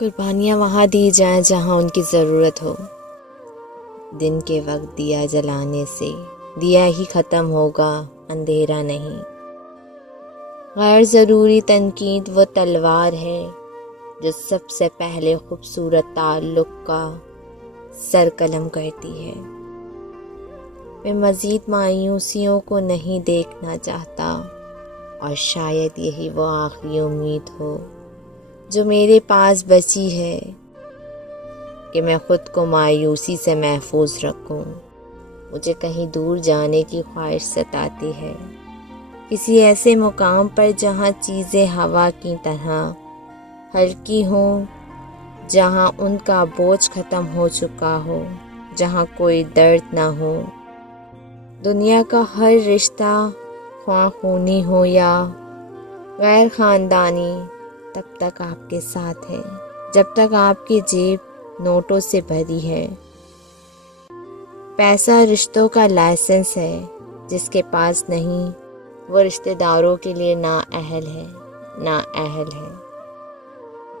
قربانیاں وہاں دی جائیں جہاں ان کی ضرورت ہو۔ دن کے وقت دیا جلانے سے دیا ہی ختم ہوگا، اندھیرا نہیں۔ غیر ضروری تنقید وہ تلوار ہے جو سب سے پہلے خوبصورت تعلق کا سر قلم کرتی ہے۔ میں مزید مایوسیوں کو نہیں دیکھنا چاہتا، اور شاید یہی وہ آخری امید ہو جو میرے پاس بچی ہے، کہ میں خود کو مایوسی سے محفوظ رکھوں۔ مجھے کہیں دور جانے کی خواہش ستاتی ہے، کسی ایسے مقام پر جہاں چیزیں ہوا کی طرح ہلکی ہوں، جہاں ان کا بوجھ ختم ہو چکا ہو، جہاں کوئی درد نہ ہو۔ دنیا کا ہر رشتہ، خواہ خونی ہو یا غیر خاندانی، تب تک آپ کے ساتھ ہے جب تک آپ کی جیب نوٹوں سے بھری ہے۔ پیسہ رشتوں کا لائسنس ہے، جس کے پاس نہیں وہ رشتہ داروں کے لیے نااہل ہے۔